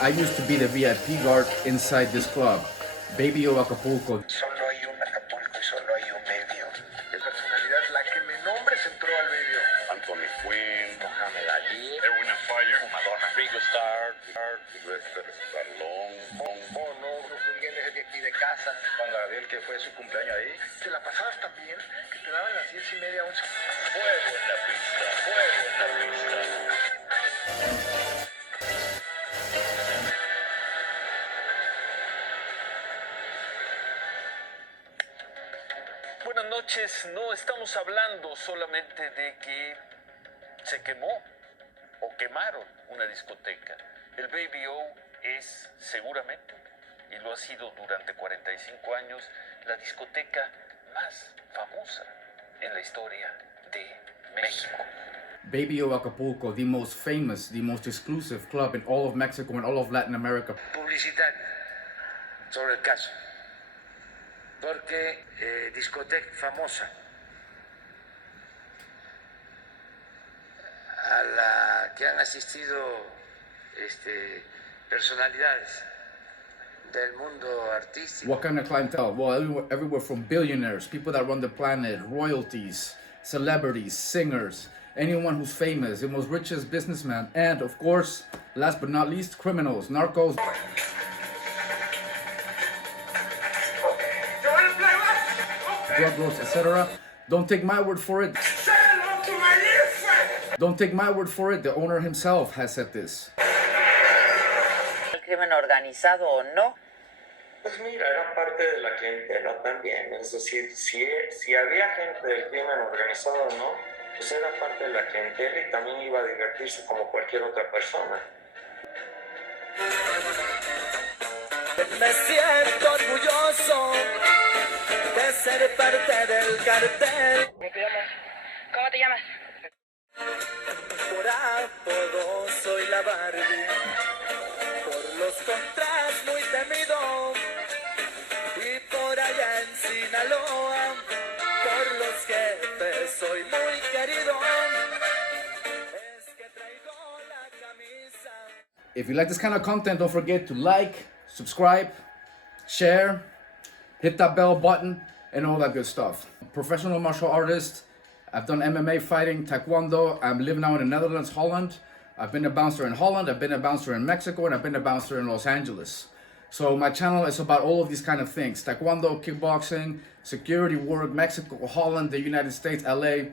I used to be the VIP guard inside this club, Baby'O Acapulco. Solo hay un Acapulco y solo hay un Baby'O. La personalidad, la que me nombres entró al Baby'O. Anthony Quinn, Mohamed Ali, Erwin Fire, Madonna, Ringo Starr, Sylvester Stallone, Bono, Miguel es de aquí de casa, Juan Gabriel, que fue su cumpleaños ahí. Te la pasabas tan bien que te daban las 10:30, 11. Fuego en la pista, fuego en la pista. Buenas noches, no estamos hablando solamente de que se quemó o quemaron una discoteca. El Baby'O es seguramente, y lo ha sido durante 45 años, la discoteca más famosa en la historia de México. Baby'O Acapulco, the most famous, the most exclusive club in all of Mexico and all of Latin America. Publicidad sobre el caso. Porque discoteca famosa a la que han asistido personalidades del mundo artístico. What kind of clientele? Well, everywhere from billionaires, people that run the planet, royalties, celebrities, singers, anyone who's famous, the most richest businessman, and of course, last but not least, criminals, narcos. Drug lords, etc. Don't take my word for it. Don't take my word for it. The owner himself has said this. ¿El crimen organizado o no? Pues mira, era parte de la clientela también. Es decir, si había gente del crimen organizado o no, pues era parte de la clientela y también iba a divertirse como cualquier otra persona. Me siento orgulloso de ser parte del cartel. ¿Cómo te llamas? Por apodo soy la Barbie, por los contras muy temido, y por allá en Sinaloa, por los jefes soy muy querido. Es que traigo la camisa. If you like this kind of content, don't forget to like, subscribe, share, hit that bell button, and all that good stuff. Professional martial artist. I've done MMA fighting, taekwondo. I'm living now in the Netherlands, Holland. I've been a bouncer in Holland, I've been a bouncer in Mexico, and I've been a bouncer in Los Angeles. So my channel is about all of these kind of things. Taekwondo, kickboxing, security work, Mexico, Holland, the United States, LA.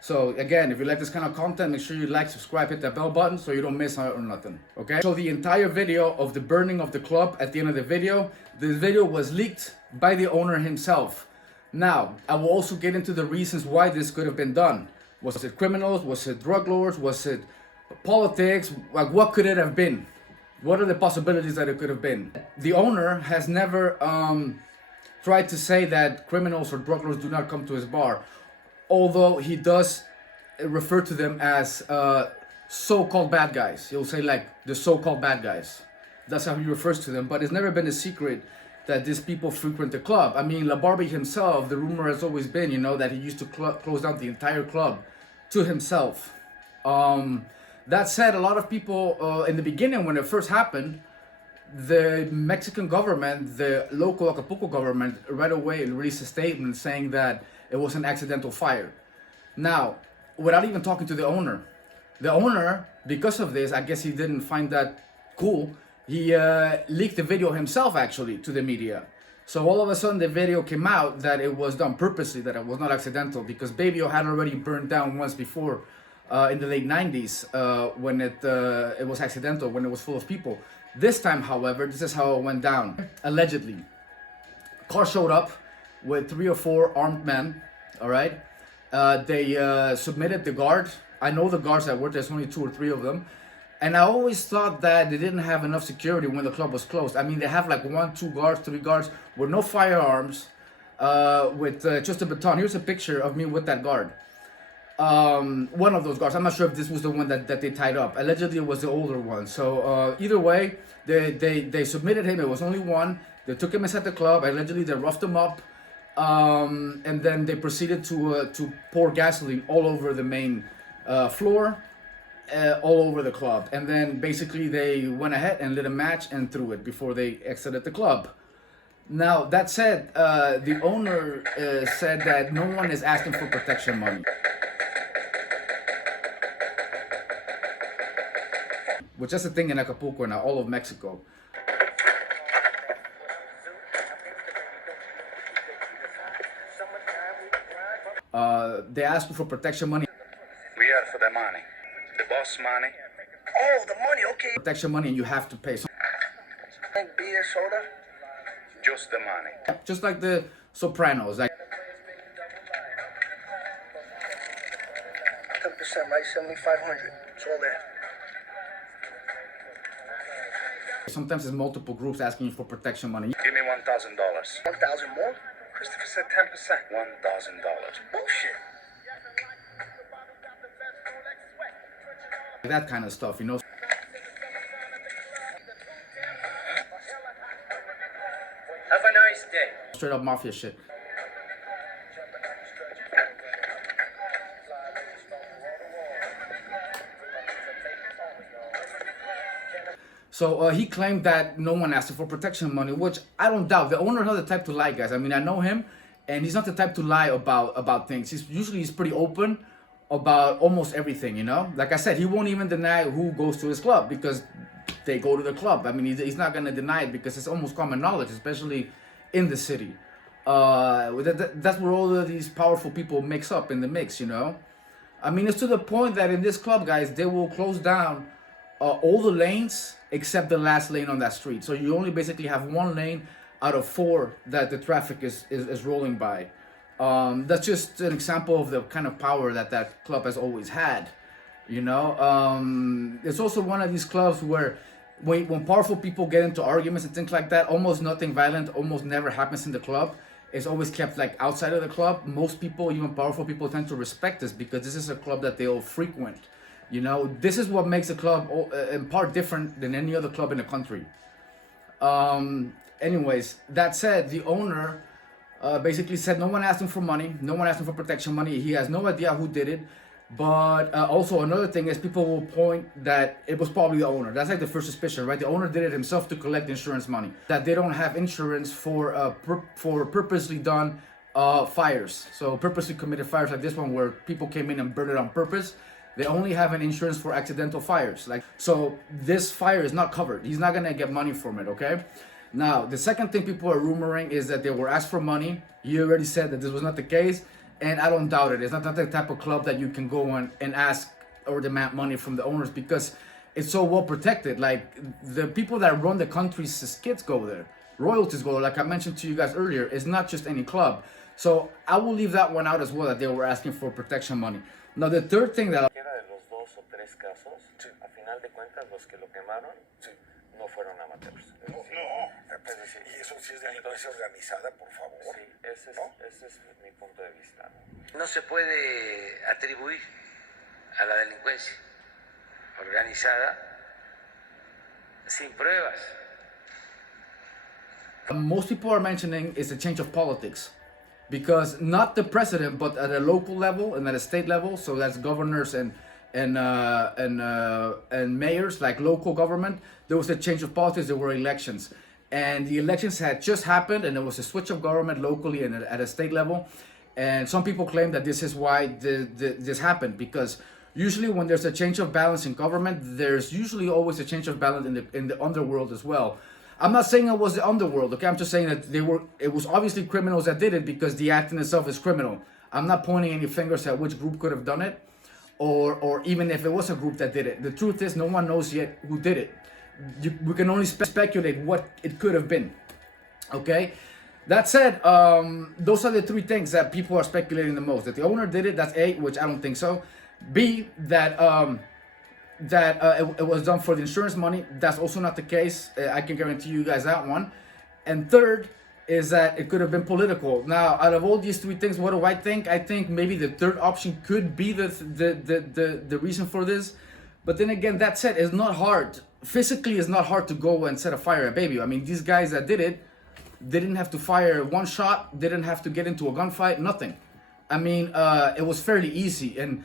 So again, if you like this kind of content, make sure you like, subscribe, hit that bell button so you don't miss out on nothing, okay? So the entire video of the burning of the club at the end of the video, this video was leaked by the owner himself. Now, I will also get into the reasons why this could have been done. Was it criminals? Was it drug lords? Was it politics? Like, what could it have been? What are the possibilities that it could have been? The owner has never tried to say that criminals or drug lords do not come to his bar, although he does refer to them as so-called bad guys. He'll say like the so-called bad guys. That's how he refers to them, but it's never been a secret that these people frequent the club. I mean, Barbie himself, the rumor has always been, you know, that he used to close down the entire club to himself. That said, a lot of people in the beginning, when it first happened, the Mexican government, the local Acapulco government, right away released a statement saying that it was an accidental fire. Now, without even talking to the owner, because of this, I guess he didn't find that cool. He leaked the video himself, actually, to the media. So all of a sudden, the video came out that it was done purposely, that it was not accidental, because Baby'O had already burned down once before in the late 90s when it was accidental, when it was full of people. This time, however, this is how it went down. Allegedly, car showed up with 3 or 4 armed men, all right? They submitted the guard. I know the guards that worked, there's only 2 or 3 of them. And I always thought that they didn't have enough security when the club was closed. I mean, they have like 1, 2 guards, 3 guards with no firearms, with just a baton. Here's a picture of me with that guard. One of those guards. I'm not sure if this was the one that they tied up. Allegedly, it was the older one. So either way, they submitted him. It was only one. They took him inside the club. Allegedly, they roughed him up. And then they proceeded to pour gasoline all over the main floor. all over the club. And then basically they went ahead and lit a match and threw it before they exited the club. Now, that said, the owner said that no one is asking for protection money. Which is a thing in Acapulco and all of Mexico. They ask for protection money. We are for the money. The boss money. Oh, the money, okay. Protection money, and you have to pay. Beer, soda? Just the money. Just like the Sopranos. Like 10%, right? 7,500. It's all there. sometimes it's multiple groups asking you for protection money. Give me $1,000. 1,000 more? Christopher said 10%. $1,000. Bullshit. That kind of stuff, you know. Have a nice day. Straight up mafia shit. So he claimed that no one asked him for protection money, which I don't doubt. The owner is not the type to lie, guys. I mean, I know him, and he's not the type to lie about things. He's pretty open about almost everything, you know. Like I said, he won't even deny who goes to his club because they go to the club. I mean, he's not gonna deny it because it's almost common knowledge, especially in the city. That's where all of these powerful people mix up in the mix, you know. I mean, it's to the point that in this club, guys, they will close down all the lanes except the last lane on that street. So you only basically have one lane out of 4 that the traffic is rolling by. That's just an example of the kind of power that club has always had, you know. It's also one of these clubs where when powerful people get into arguments and things like that, almost nothing violent almost never happens in the club. It's always kept like outside of the club. Most people, even powerful people, tend to respect this because this is a club that they all frequent. You know, this is what makes the club in part different than any other club in the country. Anyways, that said, the owner basically said no one asked him for money, no one asked him for protection money. He has no idea who did it. But also another thing is people will point that it was probably the owner. That's like the first suspicion, right? The owner did it himself to collect insurance money. That they don't have insurance for purposely done fires. So purposely committed fires like this one where people came in and burned it on purpose. They only have an insurance for accidental fires. So this fire is not covered. He's not gonna get money from it, okay? Now, the second thing people are rumoring is that they were asked for money. He already said that this was not the case, and I don't doubt it. It's not the type of club that you can go and ask or demand money from the owners because it's so well protected. Like, the people that run the country's kids go there. Royalties go there. Like I mentioned to you guys earlier, it's not just any club. So I will leave that one out as well, that they were asking for protection money. Now, the third thing that Casos, sí. A final de cuentas, los que lo quemaron, sí, no fueron amateurs. No, y eso sí es delincuencia organizada, por favor. Sí, ese es mi punto de vista. No se puede atribuir a la delincuencia organizada sin pruebas. most people are mentioning is a change of politics. Because not the president, but at a local level and at a state level, so that's governors and mayors, like local government, there was a change of politics. There were elections, and the elections had just happened, and there was a switch of government locally and at a state level. And some people claim that this is why this happened, because usually when there's a change of balance in government, there's usually always a change of balance in the underworld as well. I'm not saying it was the underworld, okay? I'm just saying that it was obviously criminals that did it because the act in itself is criminal. I'm not pointing any fingers at which group could have done it, or even if it was a group that did it. The truth is, no one knows yet who did it. We can only speculate what it could have been, okay? That said, those are the 3 things that people are speculating the most. That the owner did it, that's A, which I don't think so. B, that it was done for the insurance money. That's also not the case. I can guarantee you guys that one. And third is that it could have been political. Now, out of all these 3 things, what do I think? I think maybe the third option could be the reason for this. But then again, that said, it's not hard. Physically, it's not hard to go and set a fire at Baby'O. I mean, these guys that did it, they didn't have to fire one shot. They didn't have to get into a gunfight, nothing. I mean, it was fairly easy. And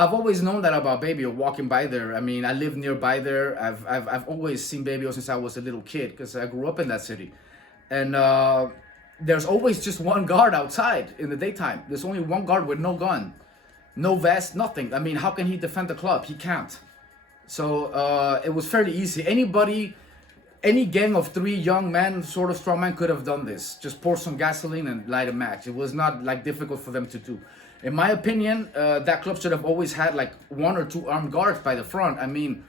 I've always known that about Baby'O, walking by there. I mean, I live nearby there. I've always seen Baby'O since I was a little kid because I grew up in that city. And there's always just one guard outside in the daytime. There's only one guard with no gun, no vest, nothing. I mean, how can he defend the club? He can't. So it was fairly easy. Any gang of 3 young men, sort of strongman, could have done this. Just pour some gasoline and light a match. It was not like difficult for them to do. In my opinion, that club should have always had like 1 or 2 armed guards by the front. I mean,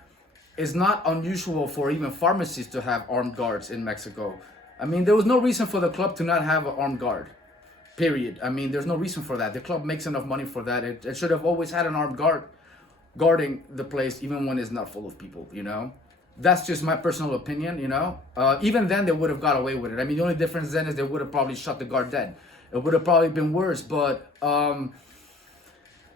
it's not unusual for even pharmacies to have armed guards in Mexico. I mean, there was no reason for the club to not have an armed guard, period. I mean, there's no reason for that. The club makes enough money for that. It should have always had an armed guard guarding the place, even when it's not full of people, you know? That's just my personal opinion, you know? Even then, they would have got away with it. I mean, the only difference then is they would have probably shot the guard dead. It would have probably been worse, but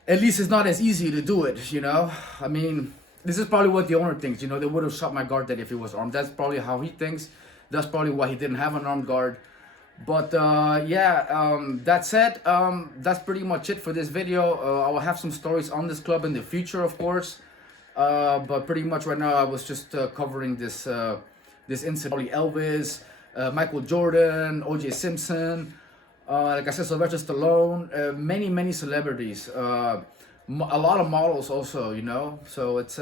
at least it's not as easy to do it, you know? I mean, this is probably what the owner thinks, you know? They would have shot my guard dead if he was armed. That's probably how he thinks. That's probably why he didn't have an armed guard. But that said, that's pretty much it for this video. I will have some stories on this club in the future, of course. But pretty much right now I was just covering this incident. Probably Elvis, Michael Jordan, O.J. Simpson, like I said, Sylvester Stallone, many celebrities, a lot of models also, you know. So it's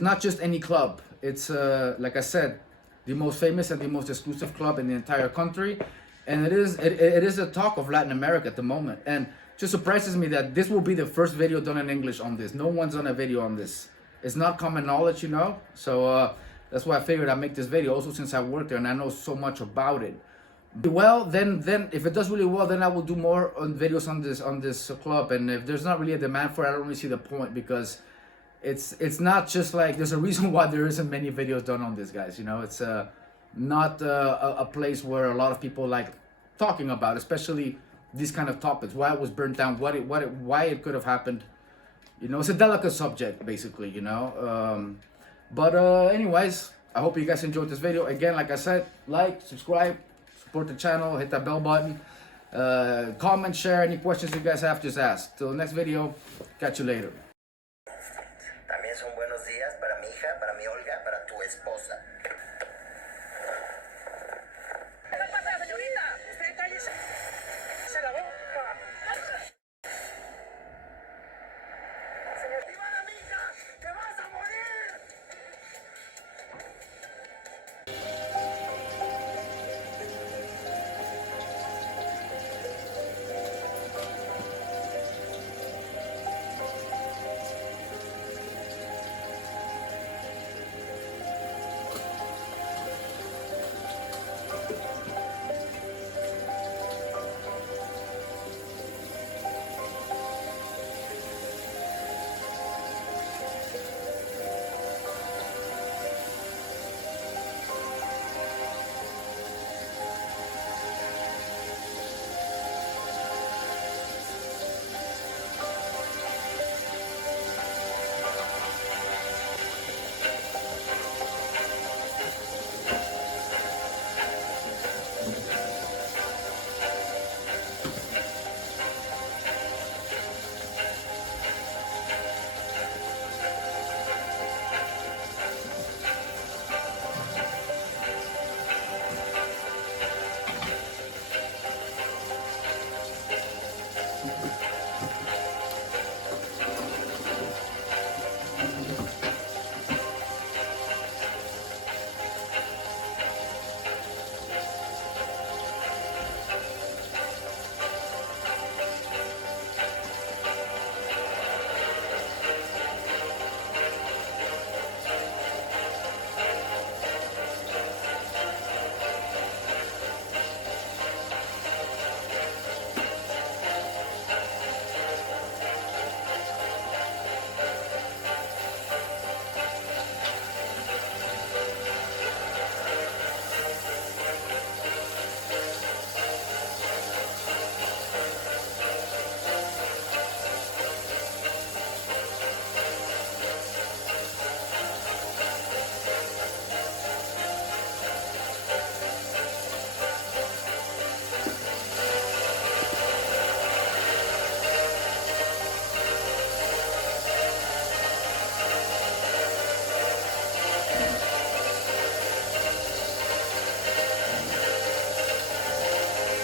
not just any club. It's like I said, the most famous and the most exclusive club in the entire country, and it is the talk of Latin America at the moment. And just surprises me that this will be the first video done in English on this. No one's done a video on this. It's not common knowledge, you know. So that's why I figured I'd make this video. Also, since I worked there and I know so much about it. Well, then if it does really well, then I will do more on videos on this club. And if there's not really a demand for it, I don't really see the point, because it's not just like, there's a reason why there isn't many videos done on this, guys. You know, it's not a place where a lot of people like talking about, especially these kind of topics. Why it was burnt down, why it could have happened. You know, it's a delicate subject, basically, you know. But anyways, I hope you guys enjoyed this video. Again, like I said, like, subscribe, support the channel, hit that bell button, comment, share, any questions you guys have, just ask. Till the next video, catch you later. También son buenos días para mi hija, para mi Olga, para tu esposa. ¿Qué le pasa, señorita? Usted cállese. Se la boca. Señor, ¡viva mi hija! ¡Te vas a morir!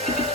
Bye.